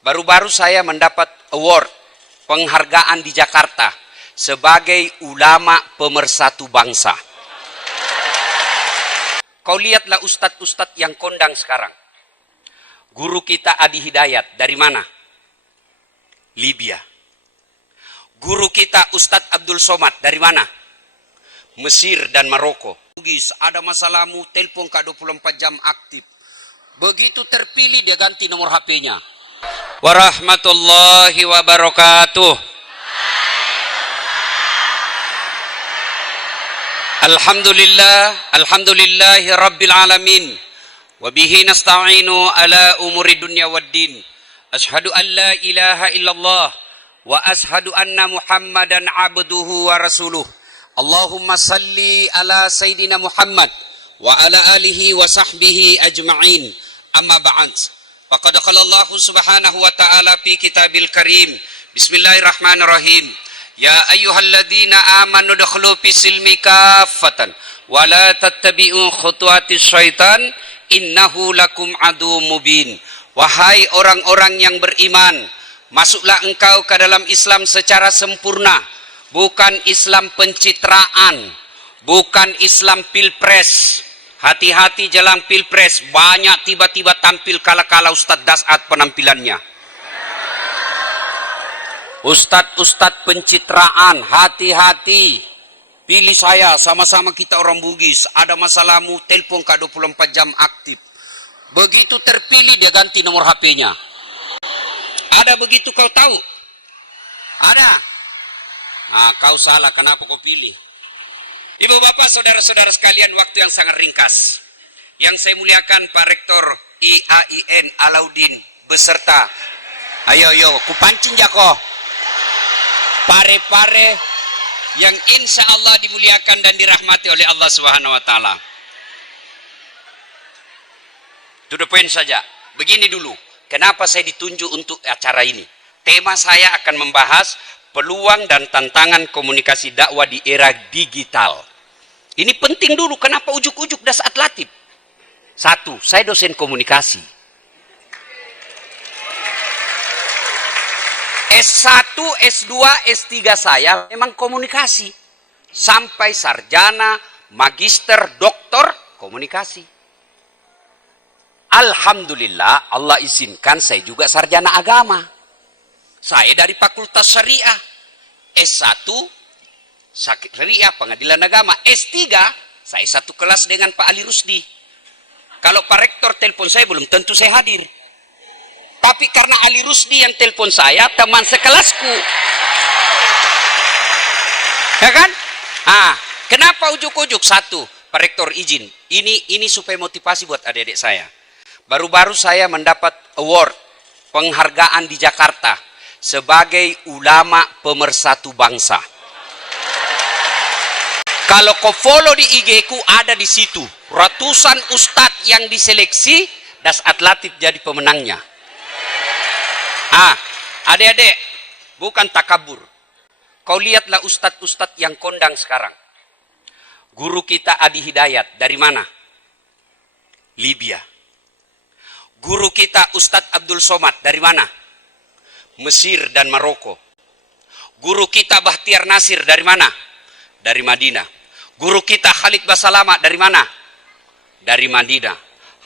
Baru-baru saya mendapat award, penghargaan di Jakarta sebagai ulama pemersatu bangsa. Kau lihatlah ustadz-ustadz yang kondang sekarang. Guru kita Adi Hidayat, dari mana? Libya. Guru kita Ustadz Abdul Somad, dari mana? Mesir dan Maroko. Ada masalahmu, telepon Kak 24 jam aktif. Begitu terpilih dia ganti nomor HP-nya. Warahmatullahi wabarakatuh. Alhamdulillahi rabbil alamin. Wabihi nasta'inu ala umuri dunya waddin. Ashhadu an la ilaha illallah wa ashhadu anna Muhammadan abduhu wa rasuluh. Allahumma salli ala Sayyidina Muhammad wa ala alihi wa sahbihi ajma'in. Amma ba'd. Faqad qala Allah subhanahu wa ta'ala fi kitabil karim. Bismillahirrahmanirrahim. Ya ayyuhalladzina amanu dukhulu fi silmi kaffatan wa la tattabi'u khutuwatis syaitan innahu lakum adu mubin. Wahai orang-orang yang beriman, masuklah engkau ke dalam Islam secara sempurna. Bukan Islam pencitraan, bukan Islam pilpres. Hati-hati jelang pilpres, banyak tiba-tiba tampil kala-kala Ustadz Dasat penampilannya. Ustadz pencitraan, hati-hati. Pilih saya, sama-sama kita orang Bugis. Ada masalahmu, telepon Kak 24 jam aktif. Begitu terpilih dia ganti nomor HP-nya. Ada begitu kau tahu? Ada. Ah, kau salah, kenapa kau pilih? Ibu bapak, saudara-saudara sekalian, waktu yang sangat ringkas. Yang saya muliakan Pak Rektor IAIN Alauddin beserta. Ayo, kupancing jako. Pare-pare yang insya Allah dimuliakan dan dirahmati oleh Allah Subhanahu wa Ta'ala. To the point saja. Begini dulu, kenapa saya ditunjuk untuk acara ini? Tema saya akan membahas peluang dan tantangan komunikasi dakwah di era digital. Ini penting dulu, kenapa ujuk-ujuk Dasat Latif? Satu, saya dosen komunikasi. S1, S2, S3 saya memang komunikasi. Sampai sarjana, magister, doktor, komunikasi. Alhamdulillah, Allah izinkan saya juga sarjana agama. Saya dari Fakultas Syariah. S1, Syariah, Pengadilan Agama. S3, saya satu kelas dengan Pak Ali Rusdi. Kalau Pak Rektor telepon saya, belum tentu saya hadir. Tapi karena Ali Rusdi yang telepon saya, teman sekelasku. Ya kan? Kenapa ujuk-ujuk? Satu, Pak Rektor izin. Ini supaya motivasi buat adik-adik saya. Baru-baru saya mendapat award, penghargaan di Jakarta sebagai ulama pemersatu bangsa. Kalau kau follow di IG ku, ada di situ ratusan ustadz yang diseleksi, Dasat Latif jadi pemenangnya. Adik-adik, bukan takabur. Kau lihatlah ustadz-ustadz yang kondang sekarang. Guru kita Adi Hidayat, dari mana? Libya. Guru kita Ustadz Abdul Somad, dari mana? Mesir dan Maroko. Guru kita Bahtiar Nasir, dari mana? Dari Madinah. Guru kita Khalid Basalama, dari mana? Dari Madinah.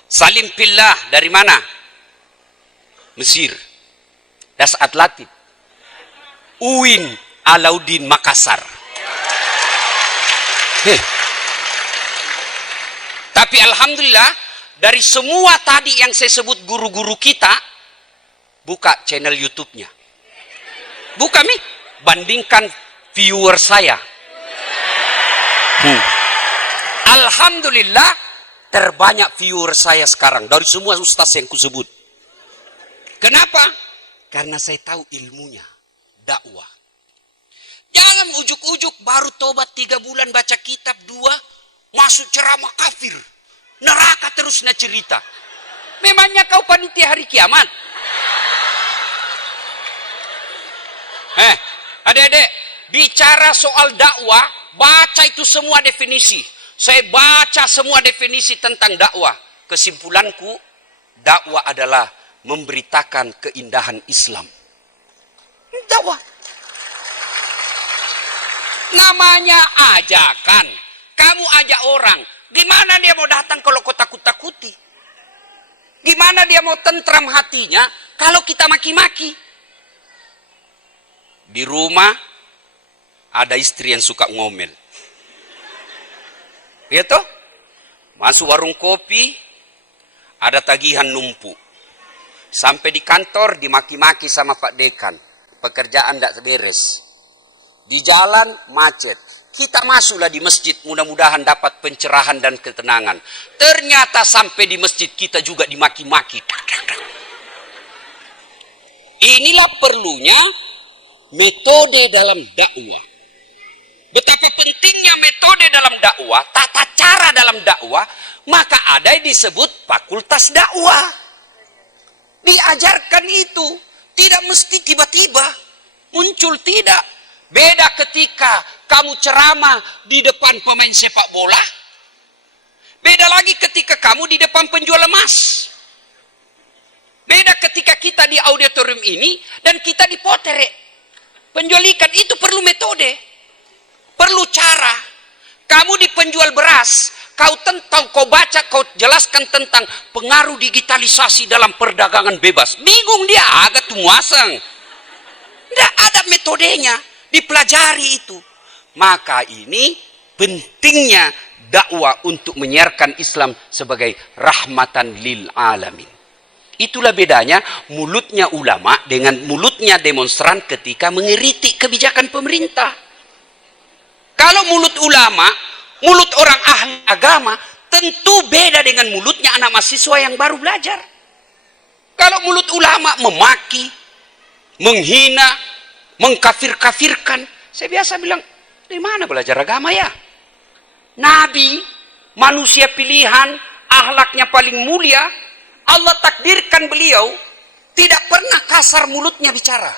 Salim Pillah, dari mana? Mesir. Dasat Latif. UIN Alauddin Makassar. Tapi alhamdulillah, dari semua tadi yang saya sebut guru-guru kita, buka channel YouTube-nya. Buka nih, bandingkan viewer saya. Alhamdulillah, terbanyak viewer saya sekarang dari semua ustaz yang kusebut. Kenapa? Karena saya tahu ilmunya, dakwah. Jangan ujuk-ujuk baru tobat 3 bulan baca kitab 2, masuk ceramah kafir. Neraka terus na cerita. Memangnya kau panitia hari kiamat? Adik-adik, bicara soal dakwah, baca itu semua definisi. Saya baca semua definisi tentang dakwah. Kesimpulanku, dakwah adalah memberitakan keindahan Islam. Dakwah. Namanya ajakan. Kamu ajak orang. Gimana dia mau datang kalau kau takut-takuti? Gimana dia mau tentram hatinya kalau kita maki-maki? Di rumah ada istri yang suka ngomel. Ya toh? Masuk warung kopi, ada tagihan numpuk. Sampai di kantor dimaki-maki sama Pak Dekan. Pekerjaan tidak beres. Di jalan macet. Kita masuklah di masjid, mudah-mudahan dapat pencerahan dan ketenangan. Ternyata sampai di masjid kita juga dimaki-maki. Inilah perlunya metode dalam dakwah. Betapa pentingnya metode dalam dakwah, tata cara dalam dakwah, maka ada yang disebut fakultas dakwah. Diajarkan itu, tidak mesti tiba-tiba muncul, tidak. Beda ketika kamu ceramah di depan pemain sepak bola. Beda lagi ketika kamu di depan penjual emas. Beda ketika kita di auditorium ini dan kita di potere. Penjual ikan itu perlu metode. Perlu cara. Kamu di penjual beras, kau baca, kau jelaskan tentang pengaruh digitalisasi dalam perdagangan bebas. Bingung dia, agak tumuasang. Tidak ada metodenya. Dipelajari itu. Maka ini pentingnya dakwah untuk menyiarkan Islam sebagai rahmatan lil alamin. Itulah bedanya mulutnya ulama dengan mulutnya demonstran ketika mengeritik kebijakan pemerintah. Kalau mulut ulama, mulut orang ahli agama, tentu beda dengan mulutnya anak mahasiswa yang baru belajar. Kalau mulut ulama memaki, menghina, mengkafir-kafirkan. Saya biasa bilang, dari mana belajar agama ya? Nabi, manusia pilihan, akhlaknya paling mulia, Allah takdirkan beliau tidak pernah kasar mulutnya bicara.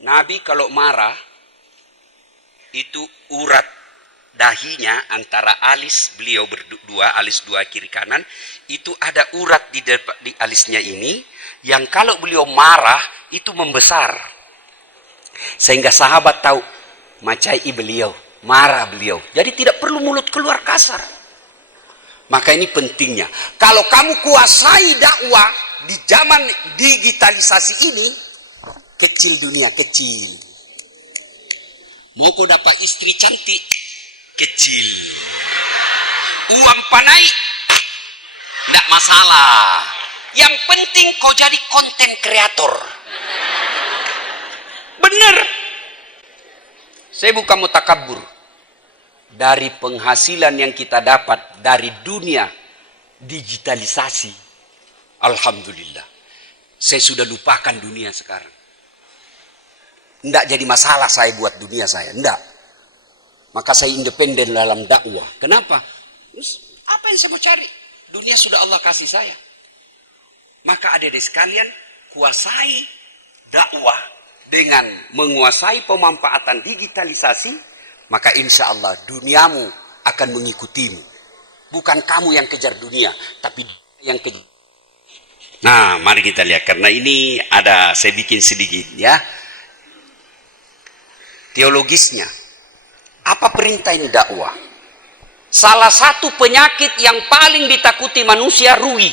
Nabi kalau marah, itu urat dahinya antara alis beliau berdua, alis dua kiri kanan, itu ada urat di alisnya ini, yang kalau beliau marah itu membesar. Sehingga sahabat tahu macai beliau, marah beliau. Jadi tidak perlu mulut keluar kasar. Maka ini pentingnya. Kalau kamu kuasai dakwah di zaman digitalisasi ini, kecil dunia, kecil. Mau kau dapat istri cantik, kecil. Uang panai, tidak masalah. Yang penting kau jadi konten kreator. Benar. Saya bukan mutakabur. Dari penghasilan yang kita dapat dari dunia digitalisasi, alhamdulillah. Saya sudah lupakan dunia sekarang. Tidak jadi masalah saya buat dunia saya. Tidak. Maka saya independen dalam dakwah. Kenapa? Terus apa yang saya mau cari? Dunia sudah Allah kasih saya. Maka adik-adik sekalian, kuasai dakwah dengan menguasai pemanfaatan digitalisasi, maka insya Allah duniamu akan mengikutimu. Bukan kamu yang kejar dunia, tapi yang kejar. Nah, mari kita lihat. Karena ini ada, saya bikin sedikit ya. Teologisnya. Apa perintah ini dakwah? Salah satu penyakit yang paling ditakuti manusia, rugi.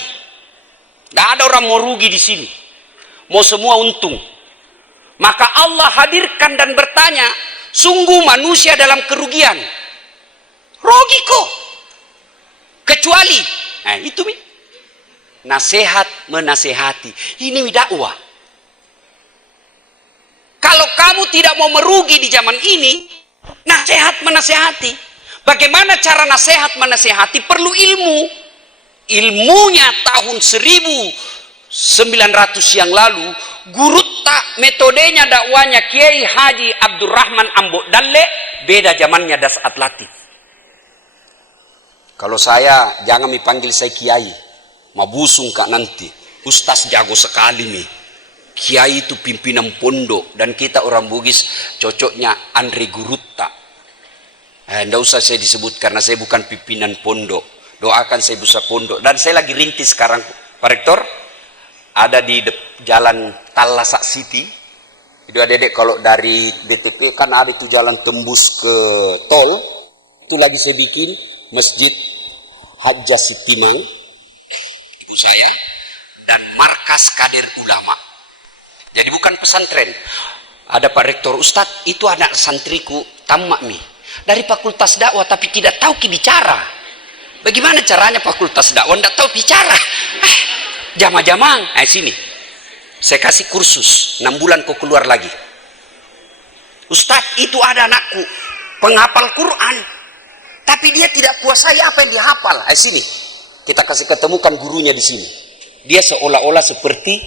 Tidak ada orang mau rugi di sini. Mau semua untung. Maka Allah hadirkan dan bertanya, sungguh manusia dalam kerugian. Rugi kok. Kecuali, itu nasihat menasehati. Ini dakwah. Kalau kamu tidak mau merugi di zaman ini, nasihat menasehati. Bagaimana cara nasihat menasehati? Perlu ilmu. Ilmunya tahun 1900 yang lalu, Gurutta metodenya dakwanya Kiai Haji Abdurrahman Ambo Dalle, beda zamannya Dasat Latif. Kalau saya, jangan dipanggil saya Kiai, mabusung kak nanti. Ustaz jago sekali nih. Kiai itu pimpinan pondok, dan kita orang Bugis cocoknya Andre Gurutta. Tidak usah saya disebut karena saya bukan pimpinan pondok. Doakan saya bisa pondok. Dan saya lagi rintis sekarang, Pak Rektor, ada di jalan Talasak City. Itu adik-adik kalau dari DTP kan ada itu jalan tembus ke tol. Itu lagi saya bikin Masjid Hajjah Sitimang, ibu saya, dan markas kader ulama. Jadi bukan pesantren. Ada Pak Rektor, Ustadz, itu anak santriku tamak mi dari fakultas dakwah tapi tidak tahu bicara. Bagaimana caranya fakultas dakwah tidak tahu bicara? Jamang-jamang, sini. Saya kasih kursus 6 bulan kau keluar lagi. Ustadz, itu ada anakku penghafal Quran, tapi dia tidak kuasai apa yang dihafal. Sini. Kita kasih ketemukan gurunya di sini. Dia seolah-olah seperti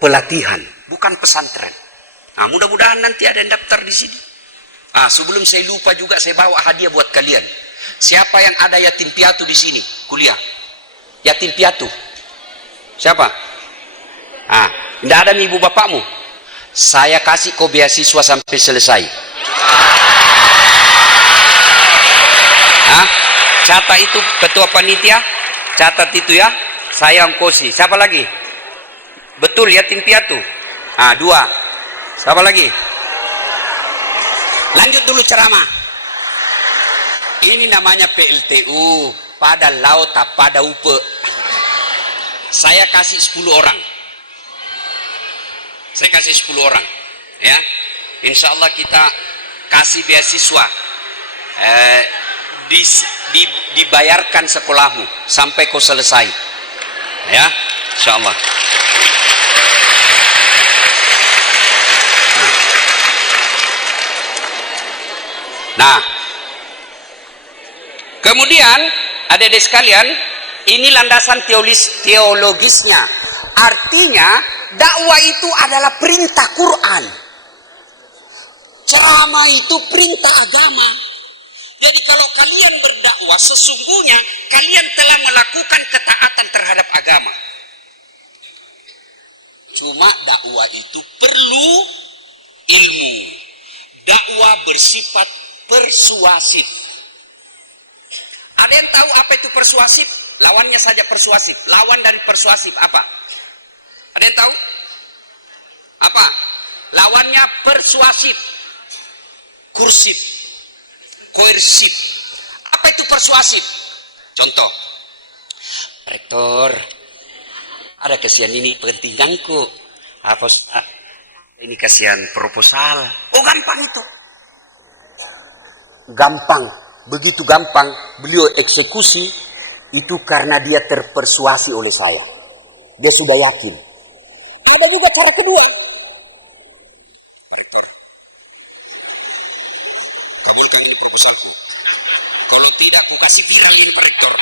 pelatihan, bukan pesantren. Nah, mudah-mudahan nanti ada yang daftar di sini. Sebelum saya lupa juga, saya bawa hadiah buat kalian. Siapa yang ada yatim piatu di sini kuliah? Yatim piatu. Siapa? Tidak ada nih ibu bapakmu. Saya kasih kau beasiswa sampai selesai. Catat itu ketua panitia, catat itu ya. Saya ongkosi. Siapa lagi? Betul, yatim piatu. 2. Siapa lagi? Lanjut dulu ceramah. Ini namanya PLTU, pada laut pada upe. Saya kasih 10 orang. Saya kasih 10 orang. Ya. Insya Allah kita kasih beasiswa. Dibayarkan sekolahmu sampai kau selesai. Ya, insya Allah. Nah, kemudian adik-adik sekalian, ini landasan teologisnya. Artinya dakwah itu adalah perintah Quran. Ceramah itu perintah agama. Jadi kalau kalian berdakwah, sesungguhnya kalian telah melakukan ketaatan terhadap agama. Cuma dakwah itu perlu ilmu. Dakwah bersifat persuasif. Ada yang tahu apa itu persuasif? Lawannya saja persuasif. Lawan dari persuasif apa? Ada yang tahu? Apa? Lawannya persuasif. Kursif. Koersif. Apa itu persuasif? Contoh. Rektor, ada kasihan ini pentingangku. Apa? Ini kasihan proposal. Oh, gampang itu. Gampang. Begitu gampang beliau eksekusi itu karena dia terpersuasi oleh saya. Dia sudah yakin. Ada juga cara kedua. Kalau tidak, aku kasih viralin Pak Rektor.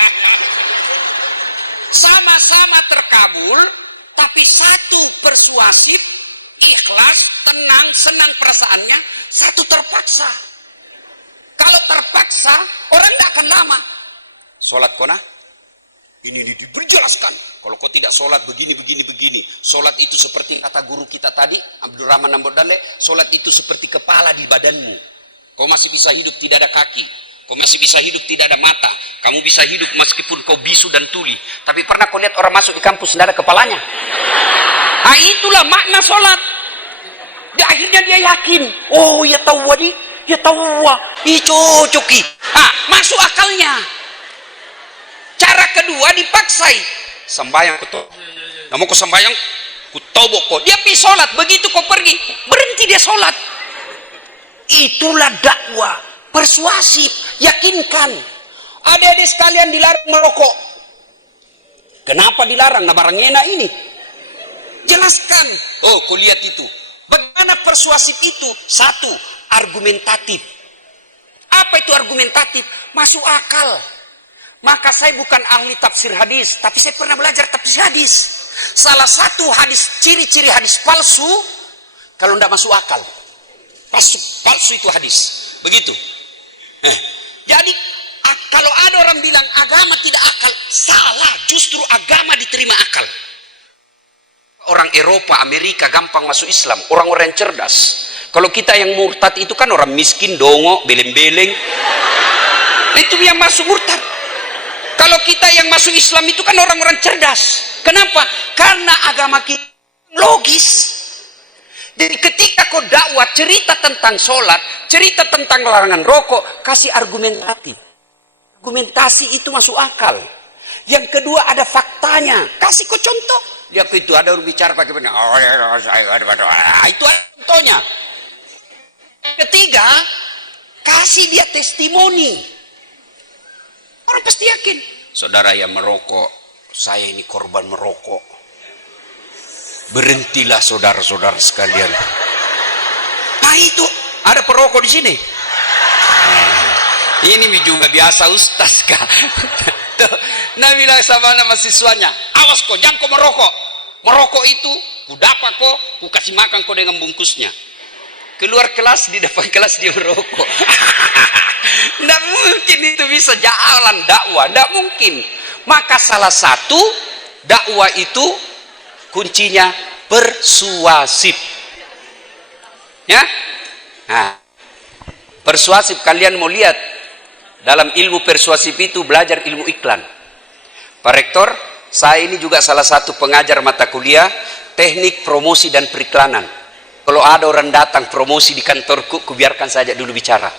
Sama-sama terkabul, tapi satu persuasif, ikhlas, tenang, senang perasaannya, satu terpaksa. Kalau terpaksa, orang tidak akan lama. Sholat kona, ini diberjelaskan. Kalau kau tidak sholat begini. Sholat itu seperti kata guru kita tadi, Abdurrahman Nambodale, sholat itu seperti kepala di badanmu. Kau masih bisa hidup tidak ada kaki. Kau masih bisa hidup tidak ada mata. Kamu bisa hidup meskipun kau bisu dan tuli. Tapi pernah kau lihat orang masuk di kampus tidak ada kepalanya? Itulah makna sholat. Di akhirnya dia yakin. Oh ya tahu wadi. Ya tahu wah, cocoki. Masuk akalnya. Cara kedua dipaksai. Sembayang kau. Kamu kau sembayang, ku tobok kau. Dia pergi sholat. Begitu kau pergi, berhenti dia sholat. Itulah dakwah persuasif. Yakinkan. Adik-adik sekalian dilarang merokok. Kenapa dilarang? Nah, barangnya enak ini. Jelaskan. Oh, kau lihat itu. Bagaimana persuasif itu? Satu, argumentatif. Apa itu argumentatif? Masuk akal. Maka saya bukan ahli tafsir hadis, tapi saya pernah belajar tafsir hadis. Salah satu hadis, ciri-ciri hadis palsu, kalau tidak masuk akal. Palsu itu hadis. Begitu. Jadi, kalau ada orang bilang agama tidak akal, salah. Justru agama diterima akal. Orang Eropa, Amerika gampang masuk Islam. Orang-orang yang cerdas. Kalau kita yang murtad itu kan orang miskin, dongo, beleng-beleng. Itu yang masuk murtad. Kalau kita yang masuk Islam itu kan orang-orang cerdas. Kenapa? Karena agama kita logis. Jadi ketika kau dakwah cerita tentang sholat, cerita tentang larangan rokok, kasih argumentatif. Argumentasi itu masuk akal. Yang kedua ada faktanya, kasih kau contoh. Dia itu ada orang bicara pakai benar. Itu ada contohnya. Ketiga, kasih dia testimoni. Orang pasti yakin. Saudara yang merokok, saya ini korban merokok. Berhentilah saudara-saudara sekalian. Nah itu ada perokok di sini. Ini juga biasa ustaz kah? Nah bilang sama anak mahasiswanya, awas kok, jangan kau merokok. Merokok itu, ku dapat kok, ku kasih makan kau dengan bungkusnya. Keluar kelas, di depan kelas dia merokok. Tidak mungkin itu bisa jalan dakwah, tidak mungkin. Maka salah satu dakwah itu kuncinya persuasif. Ya? Nah, persuasif kalian mau lihat dalam ilmu persuasif itu belajar ilmu iklan. Pak Rektor, saya ini juga salah satu pengajar mata kuliah teknik promosi dan periklanan. Kalau ada orang datang promosi di kantorku, kubiarkan saja dulu bicara.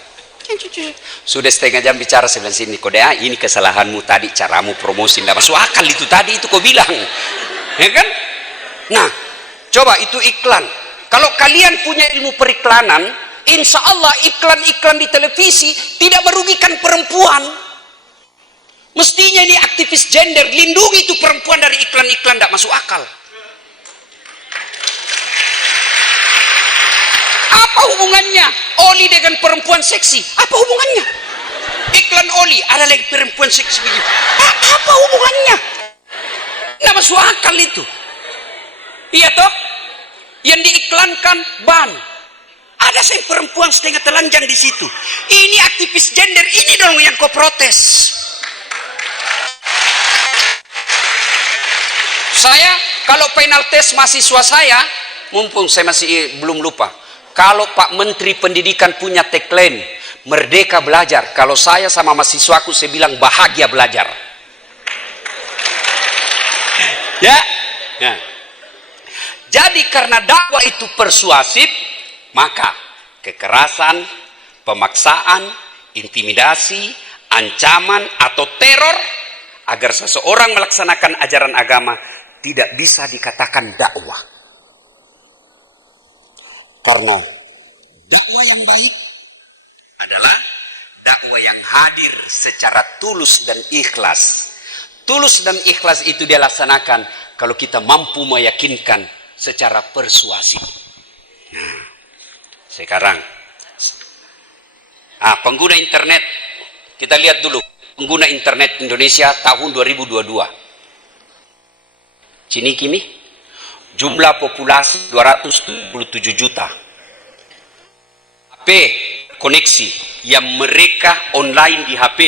Sudah setengah jam bicara sebelah sini, kode ini kesalahanmu tadi, caramu promosi tidak masuk akal itu tadi itu kau bilang, ya kan? Nah, coba itu iklan. Kalau kalian punya ilmu periklanan, insya Allah iklan-iklan di televisi tidak merugikan perempuan. Mestinya ini aktivis gender, lindungi itu perempuan dari iklan-iklan tidak masuk akal. Apa hubungannya oli dengan perempuan seksi? Apa hubungannya? Iklan oli ada lagi perempuan seksi begini. Apa hubungannya? Nggak masuk akal itu. Iya toh? Yang diiklankan ban. Ada saya perempuan setengah telanjang di situ. Ini aktivis gender, ini dong yang kau protes. Saya kalau final test mahasiswa saya, mumpung saya masih belum lupa. Kalau Pak Menteri Pendidikan punya tagline Merdeka Belajar, kalau saya sama mahasiswaku saya bilang bahagia belajar. Ya. Nah. Jadi karena dakwah itu persuasif, maka kekerasan, pemaksaan, intimidasi, ancaman atau teror agar seseorang melaksanakan ajaran agama tidak bisa dikatakan dakwah. Karena dakwah yang baik adalah dakwah yang hadir secara tulus dan ikhlas. Tulus dan ikhlas itu dia laksanakan kalau kita mampu meyakinkan secara persuasif. Nah, sekarang pengguna internet, kita lihat dulu pengguna internet Indonesia tahun 2022. Cini kimi jumlah populasi 277 juta. HP koneksi yang mereka online di HP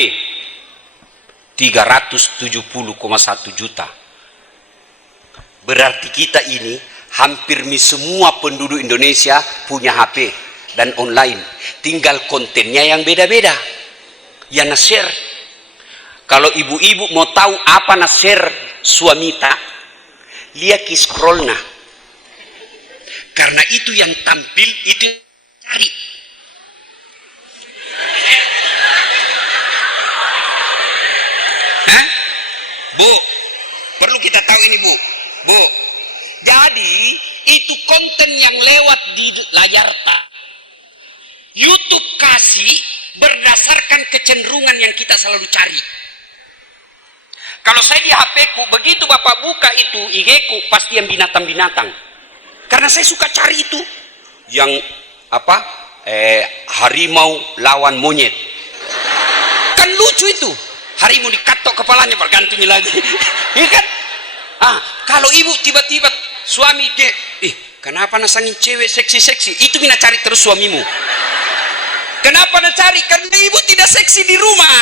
370,1 juta. Berarti kita ini hampir semua penduduk Indonesia punya HP dan online. Tinggal kontennya yang beda-beda. Ya na-share. Kalau ibu-ibu mau tahu apa na-share suamita, lihat ki scrollnya. Karena itu yang tampil, itu cari. Hah? Bu, perlu kita tahu ini Bu. Bu, jadi itu konten yang lewat di layar tak. YouTube kasih berdasarkan kecenderungan yang kita selalu cari. Kalau saya di HP ku, begitu Bapak buka itu IG ku, pasti yang binatang-binatang. Karena saya suka cari itu. Yang apa? Harimau lawan monyet. Kan lucu itu. Harimau dikatok kepalanya, bergantung lagi. Iya kan? Kalau ibu tiba-tiba suami ke, kenapa nasangin cewek seksi-seksi? Itu mina cari terus suamimu. Kenapa nak cari? Karena ibu tidak seksi di rumah.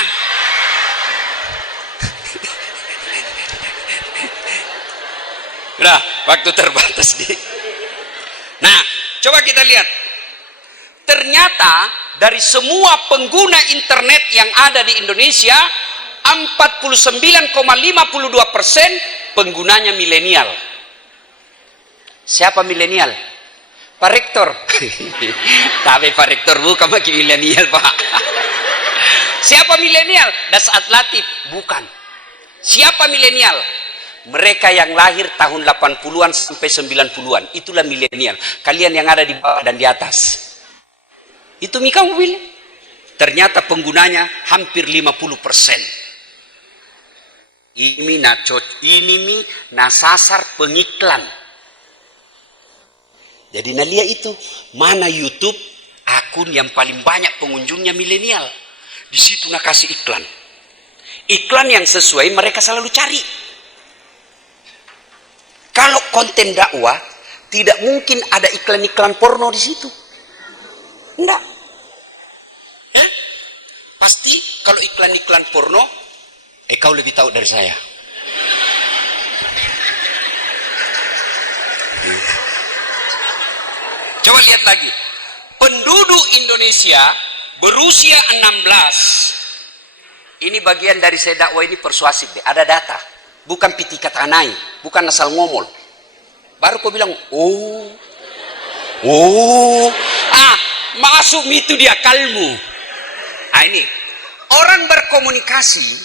Nah, waktu terbatas nih. Nah, coba kita lihat. Ternyata dari semua pengguna internet yang ada di Indonesia, 49,52% penggunanya milenial. Siapa milenial? Pak Rektor. Tapi Pak Rektor bukan makin milenial, Pak. Siapa milenial? Dasat Latif, bukan. Siapa milenial? Mereka yang lahir tahun 80-an sampai 90-an. Itulah milenial. Kalian yang ada di bawah dan di atas. Itu Mika mobil. Ternyata penggunanya hampir 50%. Ini nasasar pengiklan. Jadi nalia itu, mana YouTube akun yang paling banyak pengunjungnya milenial. Di situ nak kasih iklan. Iklan yang sesuai mereka selalu cari. Kalau konten dakwah, tidak mungkin ada iklan-iklan porno di situ. Enggak. Ya? Pasti kalau iklan-iklan porno, kau lebih tahu dari saya. Coba lihat lagi. Penduduk Indonesia berusia 16. Ini bagian dari saya dakwah ini persuasif deh. Ada data. Bukan pitikat anai. Bukan asal ngomol. Baru kau bilang, masuk itu di akalmu. Ini. Orang berkomunikasi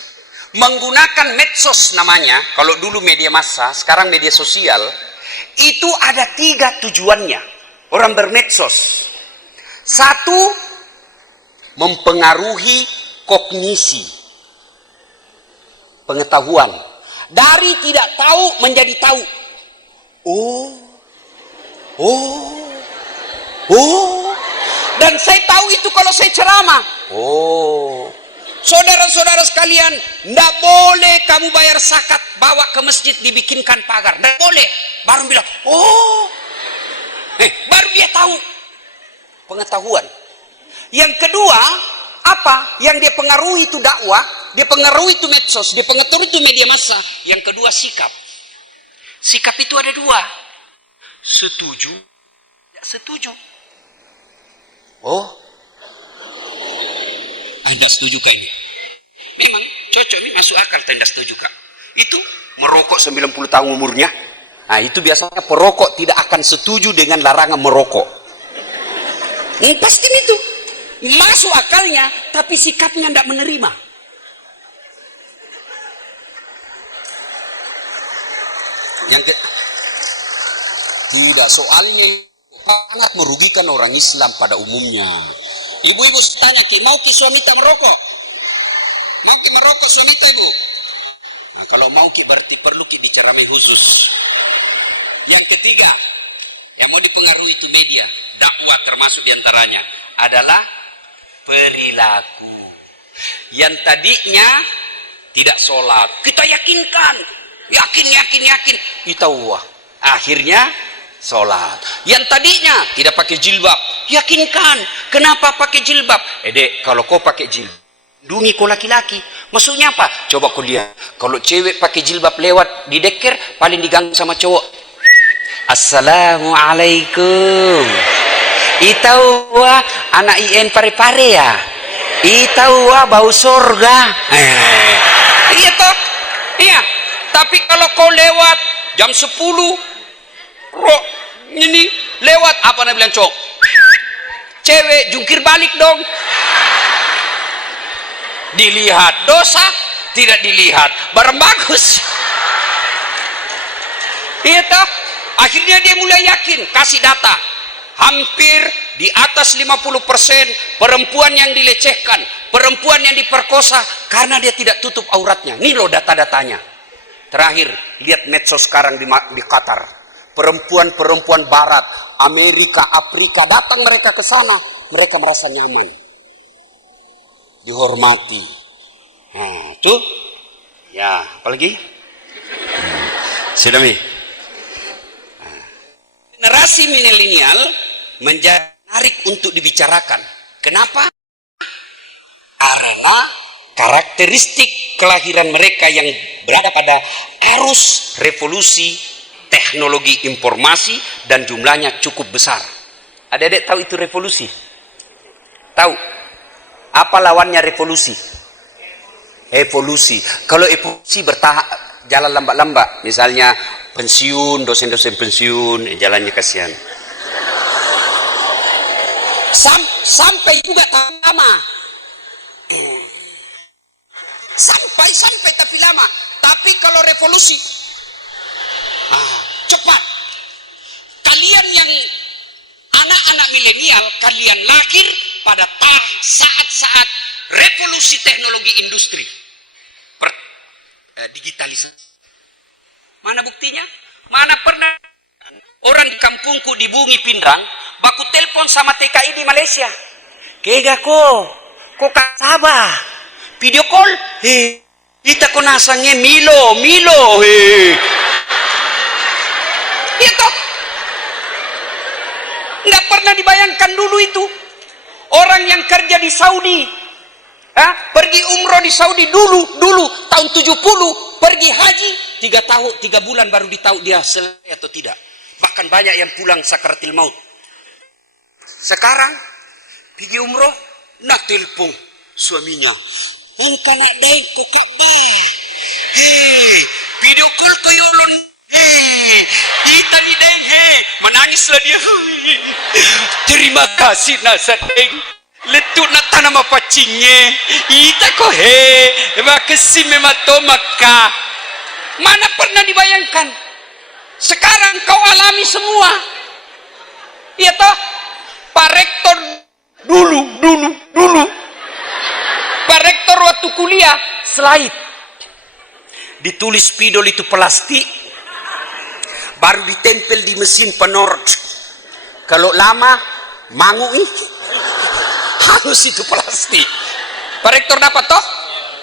menggunakan medsos namanya. Kalau dulu media massa, sekarang media sosial. Itu ada 3 tujuannya. Orang bermedsos. 1, mempengaruhi kognisi, pengetahuan. Dari tidak tahu menjadi tahu. Dan saya tahu itu kalau saya ceramah. Saudara-saudara sekalian, tidak boleh kamu bayar zakat, bawa ke masjid dibikinkan pagar. Tidak boleh. Baru bilang, baru dia tahu. Pengetahuan. Yang kedua, apa? Yang dia pengaruhi itu dakwah, dia pengaruhi itu medsos, dia pengaruhi itu media massa. Yang kedua, sikap. Sikap itu ada 2. Setuju, tidak setuju. Anda setuju kak ini? Memang cocok, ini masuk akal Anda setuju kak. Itu merokok 90 tahun umurnya. Nah, itu biasanya perokok tidak akan setuju dengan larangan merokok. Pasti itu. Masuk akalnya, tapi sikapnya tidak menerima. Tidak, soalnya sangat merugikan orang Islam pada umumnya. Ibu-ibu tanya, mau ki suami tak merokok? Mau ki merokok suami tak, ibu? Nah, kalau mau ki berarti perlu ki diceramai khusus. Yang ketiga, yang mau dipengaruhi itu media, dakwah termasuk diantaranya adalah perilaku. Yang tadinya tidak sholat, kita yakinkan, yakin. Kita akhirnya sholat. Yang tadinya tidak pakai jilbab, yakinkan. Kenapa pakai jilbab? Dek, kalau kau pakai jilbab, lindungi kau laki-laki. Maksudnya apa? Coba kau lihat. Kalau cewek pakai jilbab lewat di deker, paling diganggu sama cowok. Assalamualaikum. Itau anak IN pare-pare ya. Itau bau surga. Iya toh? Iya. Tapi kalau kau lewat jam 10, ini lewat apa nak bilang cowok? Cewek jungkir balik dong. Dilihat dosa, tidak dilihat barang bagus. Iya toh? Akhirnya dia mulai yakin, kasih data. Hampir di atas 50% perempuan yang dilecehkan, perempuan yang diperkosa karena dia tidak tutup auratnya. Ini loh data-datanya. Terakhir, lihat medsos sekarang di Qatar. Perempuan-perempuan barat, Amerika, Afrika, datang mereka ke sana. Mereka merasa nyaman. Dihormati. Nah, tuh. Ya, apalagi? Sudah mi. Generasi milenial menjadi menarik untuk dibicarakan. Kenapa? Karena karakteristik kelahiran mereka yang berada pada arus revolusi teknologi informasi dan jumlahnya cukup besar. Adik-adik tahu itu revolusi? Tahu? Apa lawannya revolusi? Evolusi. Kalau evolusi bertahap, jalan lambat-lambat. Misalnya pensiun, dosen-dosen pensiun, jalannya kasihan. Sampai juga lama. Sampai tapi lama. Tapi kalau revolusi, cepat. Kalian yang anak-anak milenial, kalian lahir pada saat-saat revolusi teknologi industri. Digitalisasi. Mana buktinya? Mana pernah orang di kampungku di Bungi Pindrang baku telepon sama TKI di Malaysia. Kega ko kasaba. Video call. Kita ko nasangnya Milo. Itu nggak pernah dibayangkan dulu itu. Orang yang kerja di Saudi, pergi umroh di Saudi dulu tahun 70, pergi haji 3 bulan baru ditahu dia selesai atau tidak. Bahkan banyak yang pulang sakaratil maut. Sekarang pergi umroh, nak telepon suaminya. Engkau nak deng ko kabar. Video call to yolon. Kita ni deng menangislah dia. Terima kasih nasa deng. Letuk nak tanam apa cingnya. Ita ko makasih memato maka. Mana pernah dibayangkan? Sekarang kau alami semua. Iya toh? Pak Rektor dulu. Pak Rektor waktu kuliah slide. Ditulis spidol itu plastik. Baru ditempel di mesin penorot. Kalau lama mangu halus itu plastik. Pak Rektor dapat toh?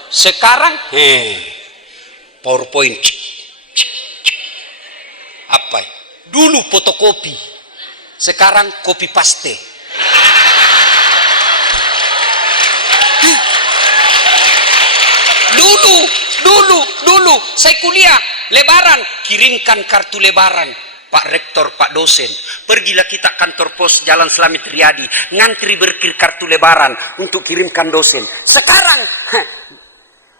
Sekarang PowerPoint. Apa? Dulu fotokopi. Sekarang copy paste. Dulu saya kuliah lebaran, kirimkan kartu lebaran. Pak Rektor, Pak dosen, pergilah kita kantor pos Jalan Slamet Riyadi, ngantri berkir kartu lebaran untuk kirimkan dosen. Sekarang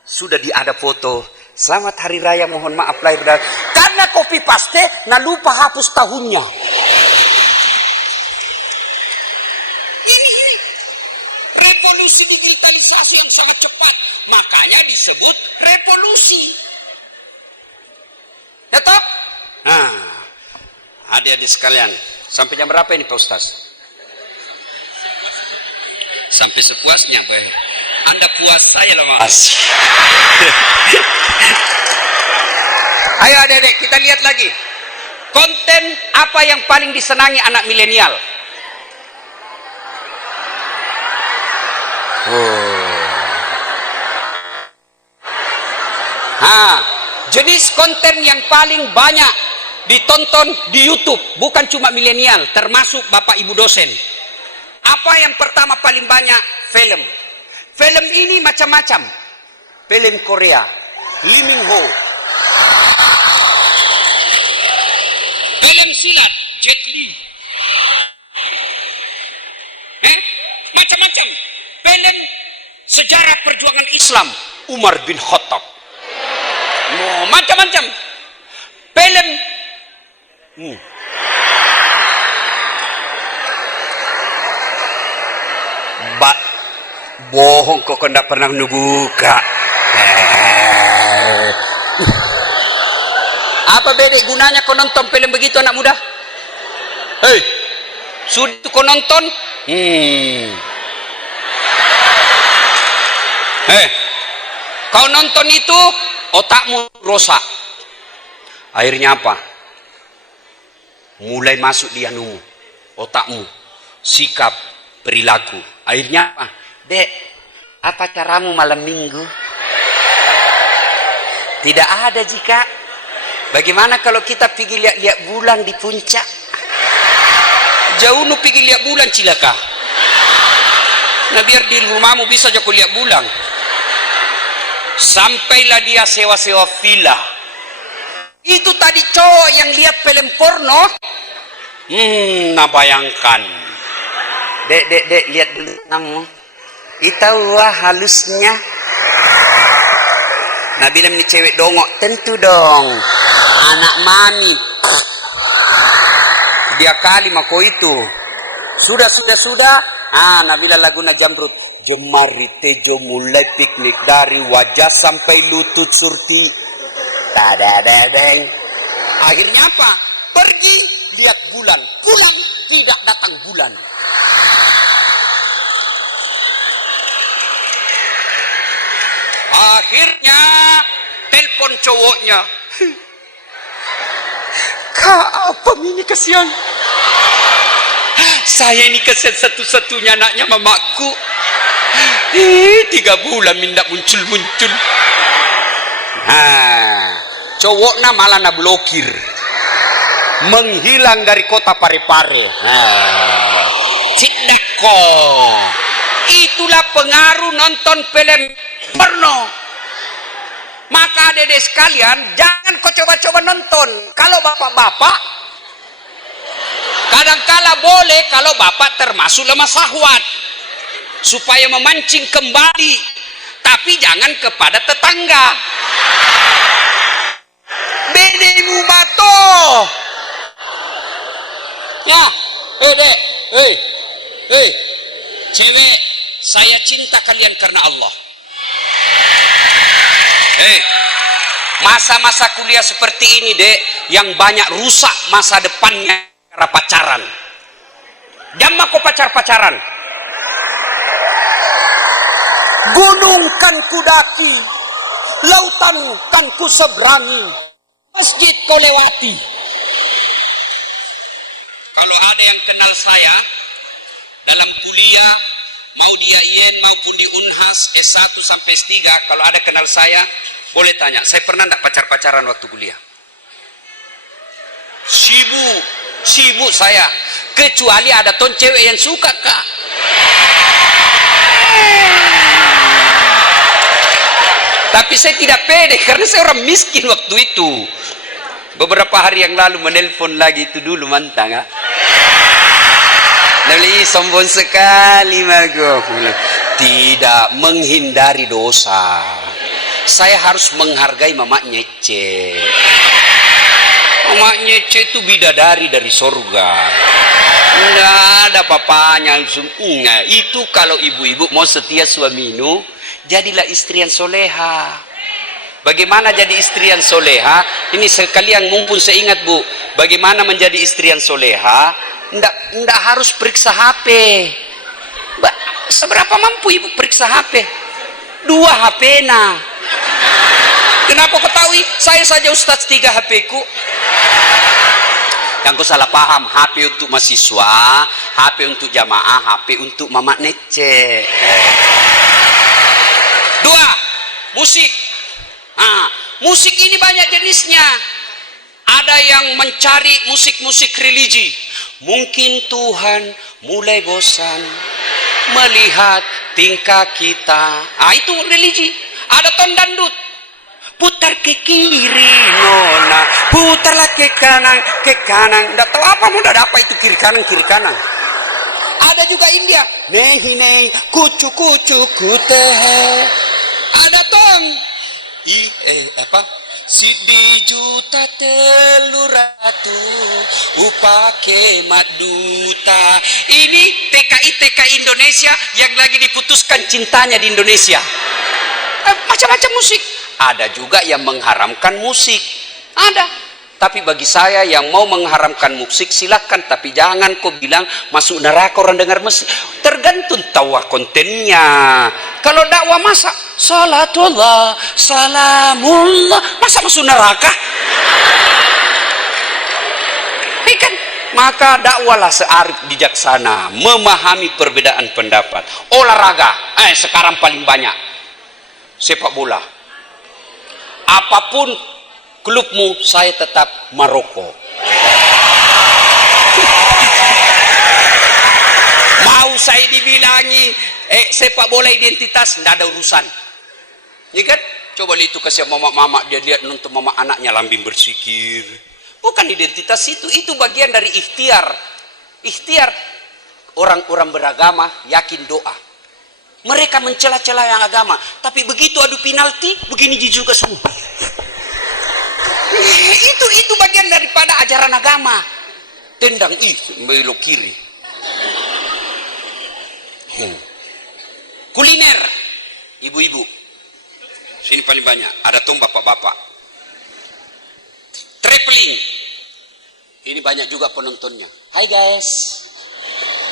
sudah ada foto. Selamat Hari Raya, mohon maaf lahir dan karena copy paste, nah lupa hapus tahunnya. Ini revolusi digitalisasi yang sangat cepat, makanya disebut revolusi. Ya toh? Nah, adik-adik sekalian, sampai jam berapa ini Pak Ustaz? Sampai sepuasnya, Pak. Anda puas, saya lah Mas. Ayo adik-adik, kita lihat lagi. Konten apa yang paling disenangi anak milenial? Jenis konten yang paling banyak ditonton di YouTube, bukan cuma milenial, termasuk Bapak Ibu dosen. Apa yang pertama paling banyak? Film. Film ini macam-macam. Film Korea, Lee Min Ho. Film silat, Jet Li. Macam-macam. Film sejarah perjuangan Islam, Umar bin Khattab. Macam-macam. Film bohong kok tidak pernah ngebuka. Apa bedek gunanya kau nonton film begitu anak muda? Sudah kau nonton? Kau nonton itu, otakmu rosak. Akhirnya apa? Mulai masuk di anumu, otakmu, sikap, perilaku. Akhirnya apa? Dek, apa caramu malam minggu? Tidak ada jika. Bagaimana kalau kita pergi lihat-lihat bulan di puncak? Jauh nu pergi lihat bulan cilaka. Nah biar di rumahmu bisa aja kau lihat bulan. Sampailah dia sewa-sewa villa. Itu tadi cowok yang lihat film porno. Nah bayangkan. Dek, lihat dulu kamu. Itu wah halusnya. Nah bilang ini cewek dongok, tentu dong. Anak mami. Dia kali mako itu. Sudah. Nabila Laguna Jamrut. Jemari tejo mulai piknik dari wajah sampai lutut surti. Tadadadeng. Akhirnya apa? Pergi lihat bulan. Pulang tidak datang bulan. Akhirnya telepon cowoknya. Kak, apa ini kasihan? Saya ini kasihan satu-satunya anaknya mamaku. 3 bulan minta muncul-muncul. Cowoknya malah na blokir. Menghilang dari kota Parepare. Cikdeko. Itulah pengaruh nonton film porno. Maka adek sekalian, jangan kau coba-coba nonton. Kalau bapak-bapak, kadangkala boleh kalau bapak termasuk lemah syahwat, supaya memancing kembali, tapi jangan kepada tetangga. Bedemu bato. Ya, dek, cewek, saya cinta kalian karena Allah. Masa-masa kuliah seperti ini, dek, yang banyak rusak masa depannya karena pacaran. Jangan kau pacaran. Gunung kan ku daki, lautan kan ku seberangi, masjid kau lewati. Kalau ada yang kenal saya dalam kuliah, mau di IAIN maupun di Unhas S1 sampai S3, kalau ada kenal saya, boleh tanya, saya pernah enggak pacaran waktu kuliah? Sibuk saya, kecuali ada ton cewek yang suka, Kak. Tapi saya tidak pede karena saya orang miskin waktu itu. Beberapa hari yang lalu menelpon lagi itu dulu mantan, Kak. Nabi sombong sekali mago. Tidak, menghindari dosa. Saya harus menghargai Mama Nyece. Mama Nyece itu bidadari dari surga. Tidak ada papanya. Itu kalau ibu-ibu mau setia suamimu, jadilah istri yang soleha. Bagaimana jadi istri yang soleha? Ini sekalian mumpun saya ingat, Bu. Bagaimana menjadi istri yang soleha? Nggak harus periksa HP. Seberapa mampu ibu periksa HP? 2 HP nah. Kenapa ketahui? Saya saja Ustadz 3 HP ku. Yang kau salah paham, HP untuk mahasiswa, HP untuk jamaah, HP untuk Mama Nece. 2, musik. Musik ini banyak jenisnya. Ada yang mencari musik-musik religi. Mungkin Tuhan mulai bosan melihat tingkah kita. Itu religi. Ada ton dangdut. Putar ke kiri, nona. Putarlah ke kanan, ke kanan. Nggak tahu apa, mau ada apa itu kiri kanan. Ada juga India. Nehi nehi, kucu kutehe. Ada ton. Sidi juta telur ratu upake maduta. Ini TKI Indonesia yang lagi diputuskan cintanya di Indonesia. Macam-macam musik. Ada juga yang mengharamkan musik. Ada. Tapi bagi saya yang mau mengharamkan musik silahkan, tapi jangan kau bilang masuk neraka orang dengar musik. Tergantung tahu kontennya. Kalau dakwah masa salatullah, salamullah, masa masuk neraka? Kan? Maka dakwalah searif bijaksana, memahami perbedaan pendapat. Olahraga, sekarang paling banyak sepak bola. Apapun klubmu, saya tetap Maroko. Mau saya dibilangi sepak bola identitas, tidak ada urusan. Ya kan? Coba lihat itu kasih mama dia lihat nonton mama anaknya lambing bersikir. Bukan identitas itu bagian dari ikhtiar. Ikhtiar orang-orang beragama yakin doa. Mereka mencela-cela yang agama, tapi begitu adu penalti, begini juga semua. Itu bagian daripada ajaran agama. Tendang, belok kiri. Kuliner, ibu-ibu. Sini paling banyak. Ada tuh bapak-bapak. Traveling. Ini banyak juga penontonnya. Hai guys.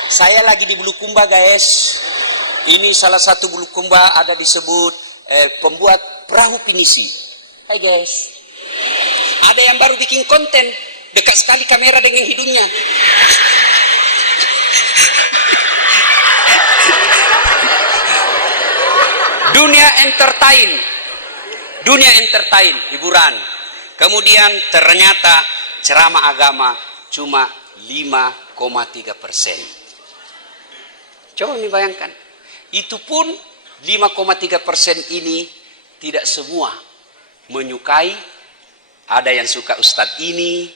Saya lagi di Bulukumba guys. Ini salah satu Bulukumba ada disebut pembuat perahu pinisi. Hai guys. Ada yang baru bikin konten. Dekat sekali kamera dengan hidungnya. Dunia entertain, hiburan. Kemudian ternyata ceramah agama cuma 5,3%. Coba nih bayangkan. Itu pun 5,3% ini tidak semua menyukai. Ada yang suka ustadz ini,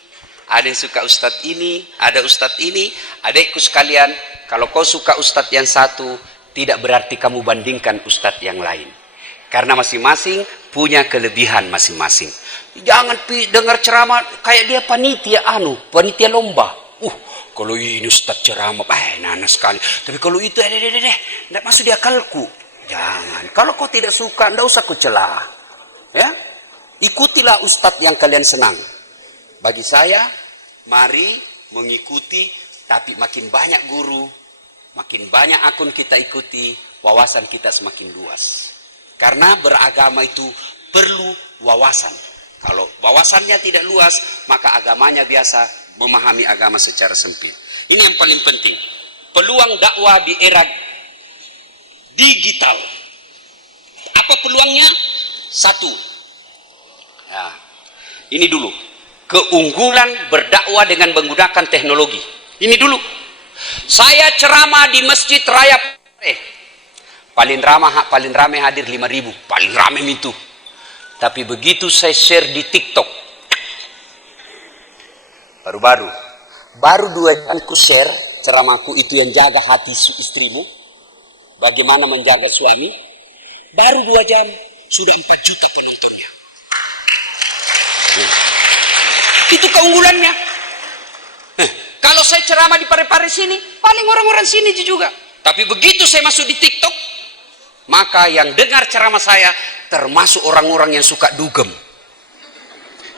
ada yang suka ustadz ini, ada ustadz ini. Adikku sekalian, kalau kau suka ustadz yang satu, tidak berarti kamu bandingkan ustadz yang lain. Karena masing-masing punya kelebihan masing-masing. Jangan dengar ceramah kayak dia panitia lomba. Kalau ini ustadz ceramah, nanas sekali. Tapi kalau itu, tidak masuk di akalku. Jangan. Kalau kau tidak suka, tidak usah kau celah. Ya, ikutilah ustadz yang kalian senang. Bagi saya, mari mengikuti, tapi makin banyak guru, makin banyak akun kita ikuti, wawasan kita semakin luas. Karena beragama itu perlu wawasan. Kalau wawasannya tidak luas, maka agamanya biasa memahami agama secara sempit. Ini yang paling penting. Peluang dakwah di era digital. Apa peluangnya? Satu. Nah, ini dulu. Keunggulan berdakwah dengan menggunakan teknologi. Ini dulu. Saya ceramah di Masjid Raya paling ramai hadir 5.000, paling ramai itu. Tapi begitu saya share di TikTok, baru 2 jam ku share ceramahku itu yang jaga hati istrimu, bagaimana menjaga suami. Baru 2 jam sudah 4 juta penontonnya. Itu keunggulannya. Kalau saya ceramah di Parepare sini, paling orang-orang sini juga. Tapi begitu saya masuk di TikTok, maka yang dengar ceramah saya termasuk orang-orang yang suka dugem.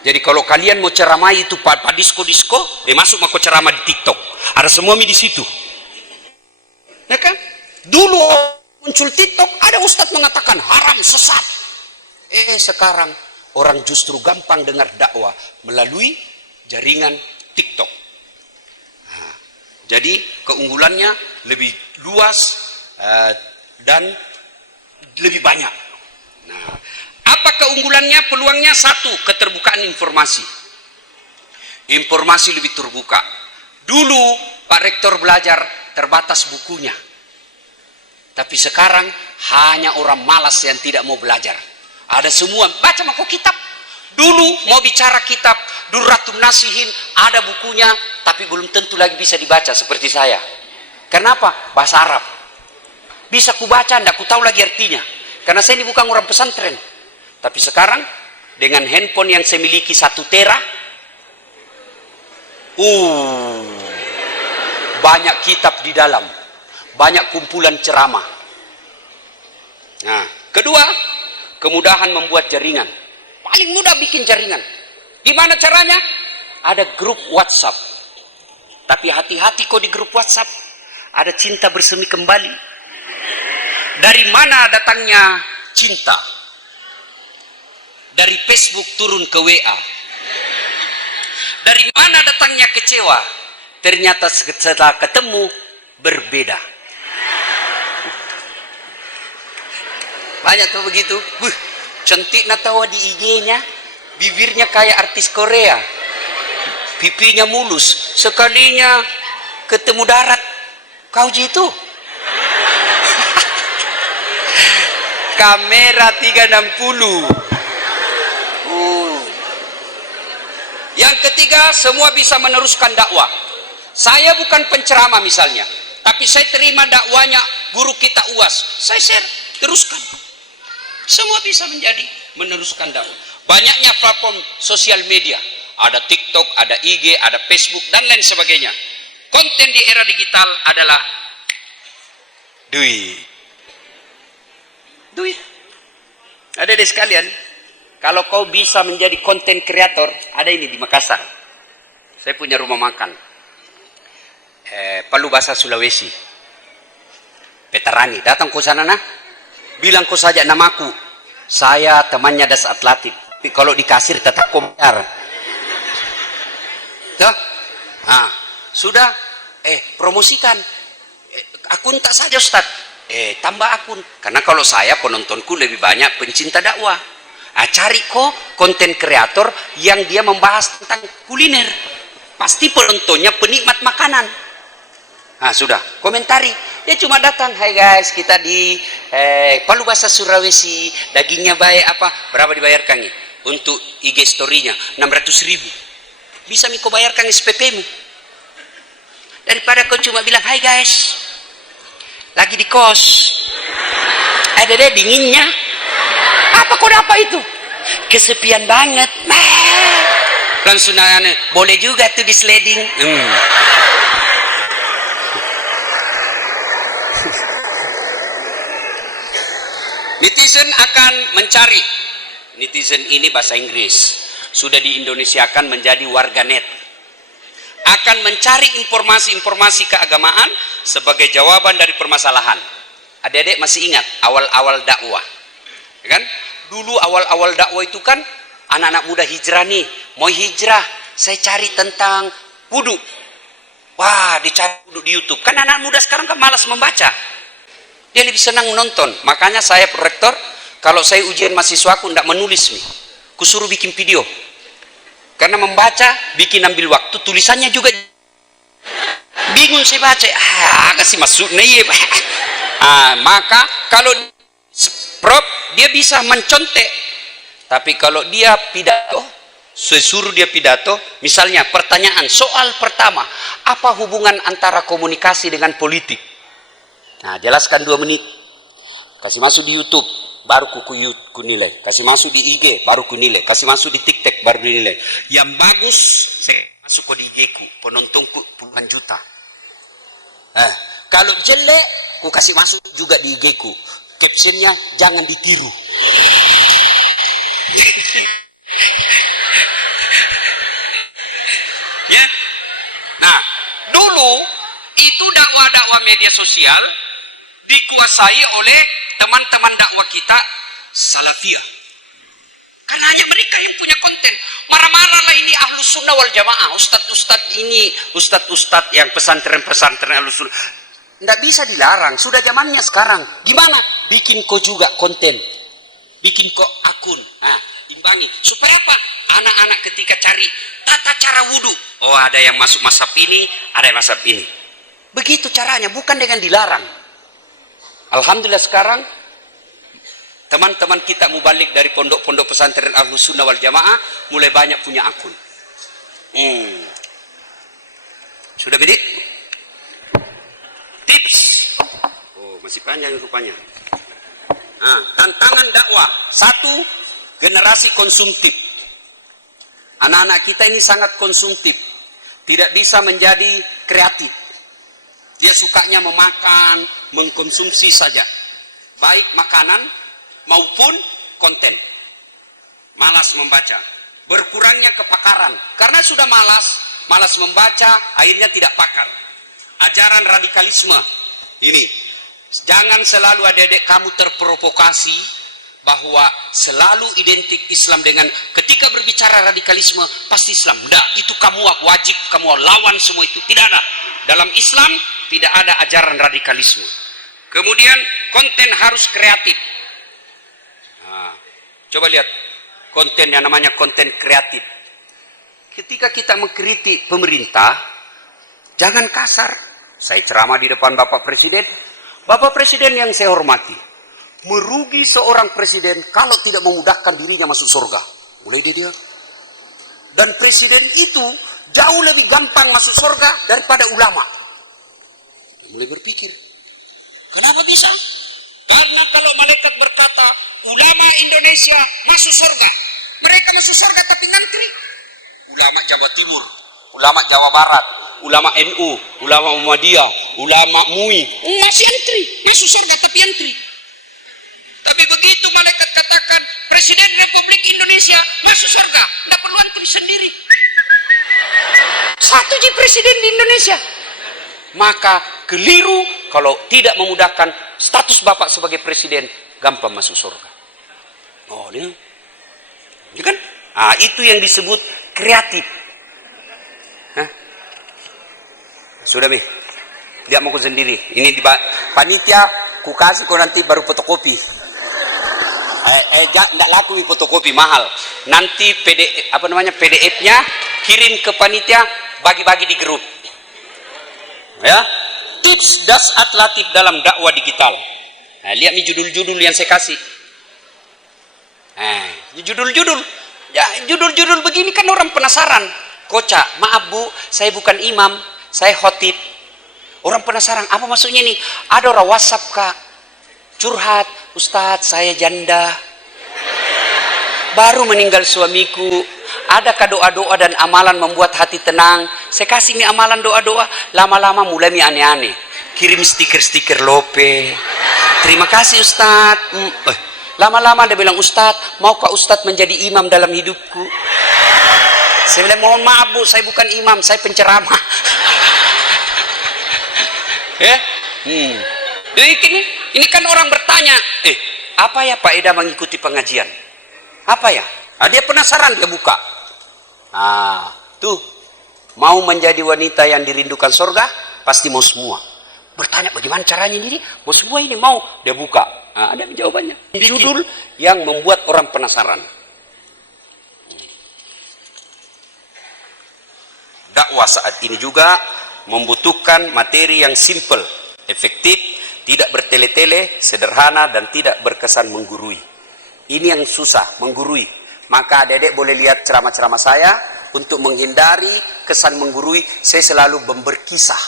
Jadi kalau kalian mau ceramah itu pada disko-disko, masuk mau ceramah di TikTok. Ada semua di situ. Ya kan? Dulu muncul TikTok, ada ustadz mengatakan haram, sesat. Sekarang orang justru gampang dengar dakwah melalui jaringan TikTok. Nah, jadi keunggulannya lebih luas dan lebih banyak. Nah, apa keunggulannya? Peluangnya satu, keterbukaan informasi. Informasi lebih terbuka. Dulu Pak Rektor belajar terbatas bukunya. Tapi sekarang hanya orang malas yang tidak mau belajar. Ada semua, baca mako kitab. Dulu mau bicara kitab Durratun Nasihin, ada bukunya, tapi belum tentu lagi bisa dibaca seperti saya. Kenapa? Bahasa Arab. Bisa ku baca, tidak ku tahu lagi artinya. Karena saya ini bukan orang pesantren. Tapi sekarang, dengan handphone yang saya miliki 1 tera, banyak kitab di dalam. Banyak kumpulan ceramah. Nah, kedua, kemudahan membuat jaringan. Paling mudah bikin jaringan. Gimana caranya? Ada grup WhatsApp. Tapi hati-hati kok di grup WhatsApp. Ada cinta bersemi kembali. Dari mana datangnya cinta? Dari Facebook turun ke WA. Dari mana datangnya kecewa? Ternyata setelah ketemu berbeda. Banyak tuh begitu. Cantik natawa di IG-nya. Bibirnya kayak artis Korea. Pipinya mulus. Sekalinya ketemu darat. Kau jitu. Kamera 360. Yang ketiga, semua bisa meneruskan dakwah. Saya bukan penceramah misalnya, tapi saya terima dakwanya guru kita UAS, saya share, teruskan. Semua bisa menjadi meneruskan dakwah. Banyaknya platform sosial media, ada TikTok, ada IG, ada Facebook dan lain sebagainya. Konten di era digital adalah duit. Adik-adik sekalian, kalau kau bisa menjadi konten kreator, ada ini di Makassar. Saya punya rumah makan. Palu bahasa Sulawesi. Petarani, datang ke sana nah. Bilang kau saja namaku. Saya temannya Das Atletik. Tapi kalau dikasir tetap komentar. Tuh. Nah, sudah promosikan. Akun tak saja Ustaz. Tambah akun. Karena kalau saya penontonku lebih banyak pencinta dakwah. Cari kok konten kreator yang dia membahas tentang kuliner. Pasti penontonnya penikmat makanan. Nah, sudah, komentari. Dia cuma datang, hai guys, kita di Palu bahasa Sulawesi, dagingnya baik apa? Berapa dibayarkan nih? Untuk IG story-nya 600.000. Bisa Miko bayarkan SPP-mu. Daripada kau cuma bilang, hai guys, lagi di kos. Ada dinginnya. Apa kau dapat itu? Kesepian banget. Langsung nanya, boleh juga tuh di sliding. Netizen akan mencari. Netizen ini bahasa Inggris. Sudah di Indonesia akan menjadi warganet. Akan mencari informasi-informasi keagamaan sebagai jawaban dari permasalahan. Adik-adik masih ingat awal-awal dakwah. Ya kan? Dulu awal-awal dakwah itu kan anak-anak muda hijrah nih. Mau hijrah, saya cari tentang wudu. Wah, dicari wudu di YouTube. Kan anak muda sekarang kan malas membaca. Dia lebih senang menonton. Makanya saya prorektor, kalau saya ujian mahasiswaku tidak menulis nih, kusuruh bikin video. Karena membaca, bikin ambil waktu, tulisannya juga bingung saya baca. Kasih masuk nih. Maka kalau Prof, dia bisa mencontek. Tapi kalau dia pidato, saya suruh dia pidato, misalnya pertanyaan, soal pertama, apa hubungan antara komunikasi dengan politik? Nah, jelaskan 2 menit. Kasih masuk di YouTube, baru ku nilai. Kasih masuk di IG, baru ku nilai. Kasih masuk di TikTok, baru dinilai. Yang bagus, saya masuk ke IG ku, penontonku puluhan juta. Kalau jelek, ku kasih masuk juga di IG ku. Captionnya, jangan ditiru. Ya. Nah, dulu itu dakwah-dakwah media sosial dikuasai oleh teman-teman dakwah kita Salafiyah. Karena hanya mereka yang punya konten. Marah-marahlah ini Ahlus Sunnah wal Jamaah, ustadz-ustadz ini, ustadz-ustadz yang pesantren-pesantren Ahlus Sunnah. Tidak bisa dilarang, sudah zamannya sekarang. Gimana? Bikin kok juga konten. Bikin kok akun. Nah, imbangi. Supaya apa? Anak-anak ketika cari tata cara wudhu. Oh, ada yang masuk mazhab ini, ada yang mazhab ini. Begitu caranya, bukan dengan dilarang. Alhamdulillah sekarang teman-teman kita mubalik dari pondok-pondok pesantren Ahlus Sunnah wal Jamaah mulai banyak punya akun. Sudah bidik? Tips. Oh, masih panjang rupanya. Nah, tantangan dakwah. 1, generasi konsumtif. Anak-anak kita ini sangat konsumtif. Tidak bisa menjadi kreatif. Dia sukanya memakan, mengkonsumsi saja. Baik makanan maupun konten. Malas membaca. Berkurangnya kepakaran. Karena sudah malas membaca, akhirnya tidak pakar. Ajaran radikalisme. Ini. Jangan selalu adik-adik kamu terprovokasi bahwa selalu identik Islam dengan ketika berbicara radikalisme pasti Islam. Tidak, itu kamu wajib, kamu lawan semua itu. Tidak ada. Dalam Islam tidak ada ajaran radikalisme. Kemudian konten harus kreatif. Nah, coba lihat konten yang namanya konten kreatif. Ketika kita mengkritik pemerintah, jangan kasar. Saya ceramah di depan Bapak Presiden. Bapak Presiden yang saya hormati, merugi seorang presiden kalau tidak memudahkan dirinya masuk surga. Mulai dia. Dan presiden itu jauh lebih gampang masuk surga daripada ulama. Mulai berpikir, kenapa Indonesia masuk surga. Mereka masuk surga tapi ngantri. Ulama Jawa Timur, ulama Jawa Barat, ulama NU, ulama Muhammadiyah, ulama MUI, masih antri, masuk surga tapi antri. Tapi begitu malaikat katakan Presiden Republik Indonesia masuk surga, tidak perlu antri sendiri. Satu di presiden di Indonesia. Maka keliru kalau tidak memudahkan status Bapak sebagai presiden, gampang masuk surga. Oh, ini kan? Ah, itu yang disebut kreatif. Hah? Sudah, Beh. Dia mau sendiri. Ini di panitia, ku kasih kau nanti baru fotokopi. Enggak laku fotokopi, mahal. Nanti PDF-nya kirim ke panitia, bagi-bagi di grup. Ya, tips dasar latif dalam dakwah digital. Nah, lihat nih judul-judul yang saya kasih. Nah, judul-judul. Ya, judul-judul begini kan orang penasaran. Kocak, maaf Bu, saya bukan imam, saya khotib. Orang penasaran, apa maksudnya nih? Ada orang WhatsApp Kak, curhat, Ustadz saya janda, baru meninggal suamiku. Adakah doa-doa dan amalan membuat hati tenang? Saya kasih nih amalan doa-doa, lama-lama mulai mi aneh-aneh. Kirim stiker-stiker lope. Terima kasih Ustadz. Lama-lama dia bilang, Ustadz, maukah Ustadz menjadi imam dalam hidupku? Saya bilang, mohon maaf Bu, saya bukan imam, saya penceramah. Ini kan orang bertanya, apa ya Pak Eda mengikuti pengajian? Apa ya? Nah, dia penasaran, dia buka. Nah, tuh, mau menjadi wanita yang dirindukan surga, pasti mau semua. Bertanya bagaimana caranya ini? Mau semua ini mau, dia buka. Nah, ada jawabannya. Judul yang membuat orang penasaran. Dakwah saat ini juga membutuhkan materi yang simple, efektif, tidak bertele-tele, sederhana, dan tidak berkesan menggurui. Ini yang susah, menggurui. Maka adik-adik boleh lihat ceramah-ceramah saya, untuk menghindari kesan menggurui, saya selalu berkisah.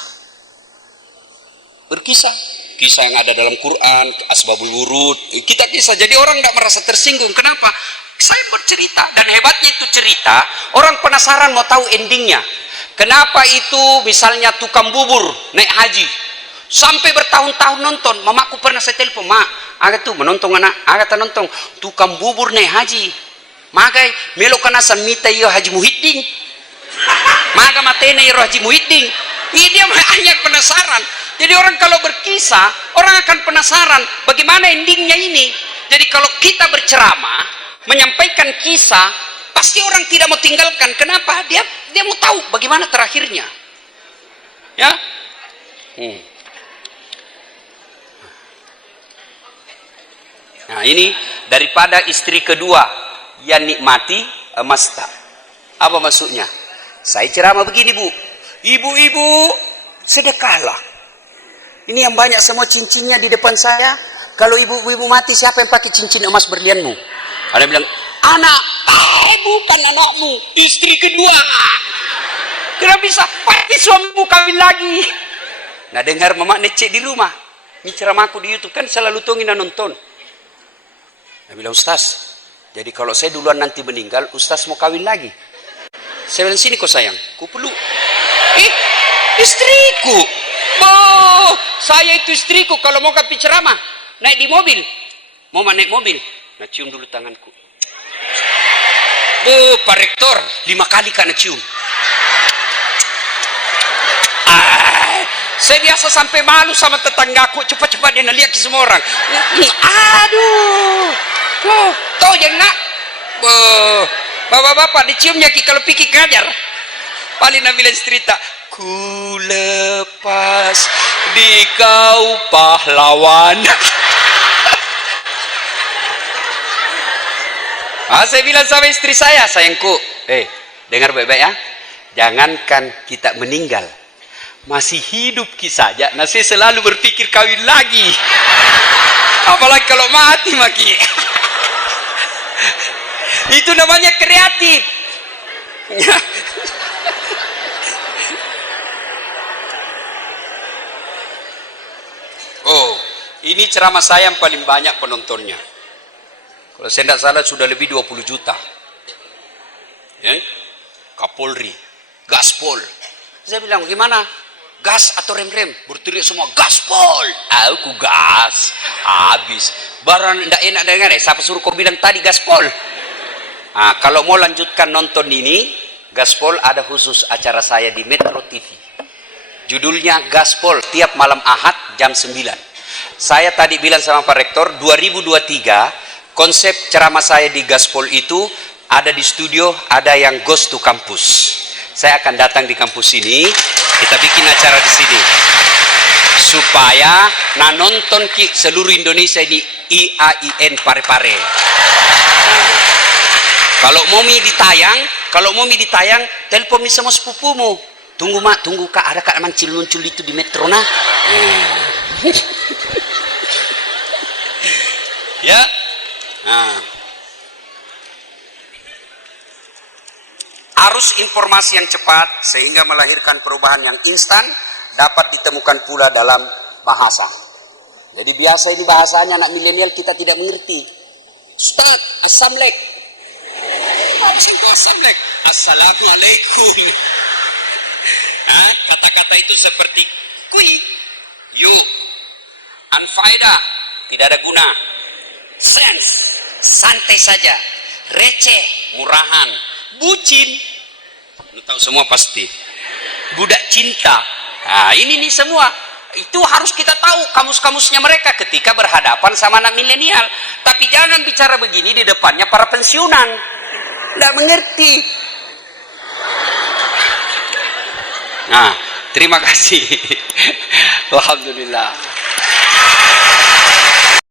Berkisah. Kisah yang ada dalam Quran, asbabul wurud, kita kisah. Jadi orang tidak merasa tersinggung. Kenapa? Saya bercerita, dan hebatnya itu cerita, orang penasaran mau tahu endingnya. Kenapa itu misalnya tukang bubur naik haji sampai bertahun-tahun nonton. Mamaku pernah saya telepon, Mak, agak tuh menonton anak, agak nonton tukang bubur naik haji. Magai melokana samita yo Haji Muhyiddin. Maga matena yo Haji Muhyiddin. Ini dia hanya penasaran. Jadi orang kalau berkisah, orang akan penasaran bagaimana endingnya ini. Jadi kalau kita berceramah, menyampaikan kisah, pasti orang tidak mau tinggalkan. Kenapa? Dia mau tahu bagaimana terakhirnya. Ya. Nah, ini daripada istri kedua yang nikmati masta. Apa maksudnya? Saya ceramah begini, Bu. Ibu-ibu, sedekahlah. Ini yang banyak semua cincinnya di depan saya. Kalau ibu-ibu mati, siapa yang pakai cincin emas berlianmu? Ada yang bilang, anak. Bukan anakmu, istri kedua. Kenapa bisa? Pasti suamimu kawin lagi. Nah, dengar mama necek di rumah. Ini ceramahku di YouTube, kan selalu tungguin nonton. Dia bilang, Ustaz, jadi kalau saya duluan nanti meninggal, Ustaz mau kawin lagi. Saya bilang, sini kok sayang, ku peluk. Istriku. Oh, saya itu istriku. Kalau mau kapi ceramah, naik di mobil. Mau naik mobil, nah cium dulu tanganku. Oh, Pak Rektor, 5 kali kena cium. Saya biasa sampai malu sama tetanggaku, cepat-cepat dia lihat ke semua orang. Aduh. Oh, tahu yang nak. Bapak-bapak diciumnya kalau pikir ngajar. Paling Nabilan cerita, ku lepas di kau pahlawan. Saya bilang sama istri saya, sayangku, dengar baik-baik ya, jangankan kita meninggal, masih hidup kita saja, nah saya selalu berpikir kawin lagi, apalagi kalau mati maki. Itu namanya kreatif. Oh, ini ceramah saya yang paling banyak penontonnya. Kalau saya tidak salah sudah lebih 20 juta. Ya? Kapolri, gaspol. Saya bilang, gimana? Gas atau rem-rem? Berteriak semua, gaspol. Aku gas. Habis. Barang tidak enak dengar. Siapa suruh kau bilang tadi gaspol? Nah, kalau mau lanjutkan nonton ini, gaspol ada khusus acara saya di Metro TV. Judulnya Gaspol, tiap malam Ahad jam 9. Saya tadi bilang sama Pak Rektor, 2023 konsep ceramah saya di Gaspol itu ada di studio, ada yang ghost to kampus. Saya akan datang di kampus ini, kita bikin acara di sini. Supaya nonton seluruh Indonesia ini IAIN pare-pare. Kalau mau ditayang, telepon sama sepupumu. Tunggu mak, tunggu kak, ada kak muncul itu di Metro nah. Ya. Nah. Arus informasi yang cepat sehingga melahirkan perubahan yang instan dapat ditemukan pula dalam bahasa. Jadi biasa ini bahasanya anak milenial kita tidak mengerti. Ustaz, Assalamualaikum. Kata-kata itu seperti kui, yuk, anfaedah, tidak ada guna, sense, santai saja, receh, murahan, bucin, lu tahu semua pasti, budak cinta. Nah, ini nih semua itu harus kita tahu kamus-kamusnya mereka ketika berhadapan sama anak milenial. Tapi jangan bicara begini di depannya para pensiunan, tidak mengerti. Nah, terima kasih. Alhamdulillah.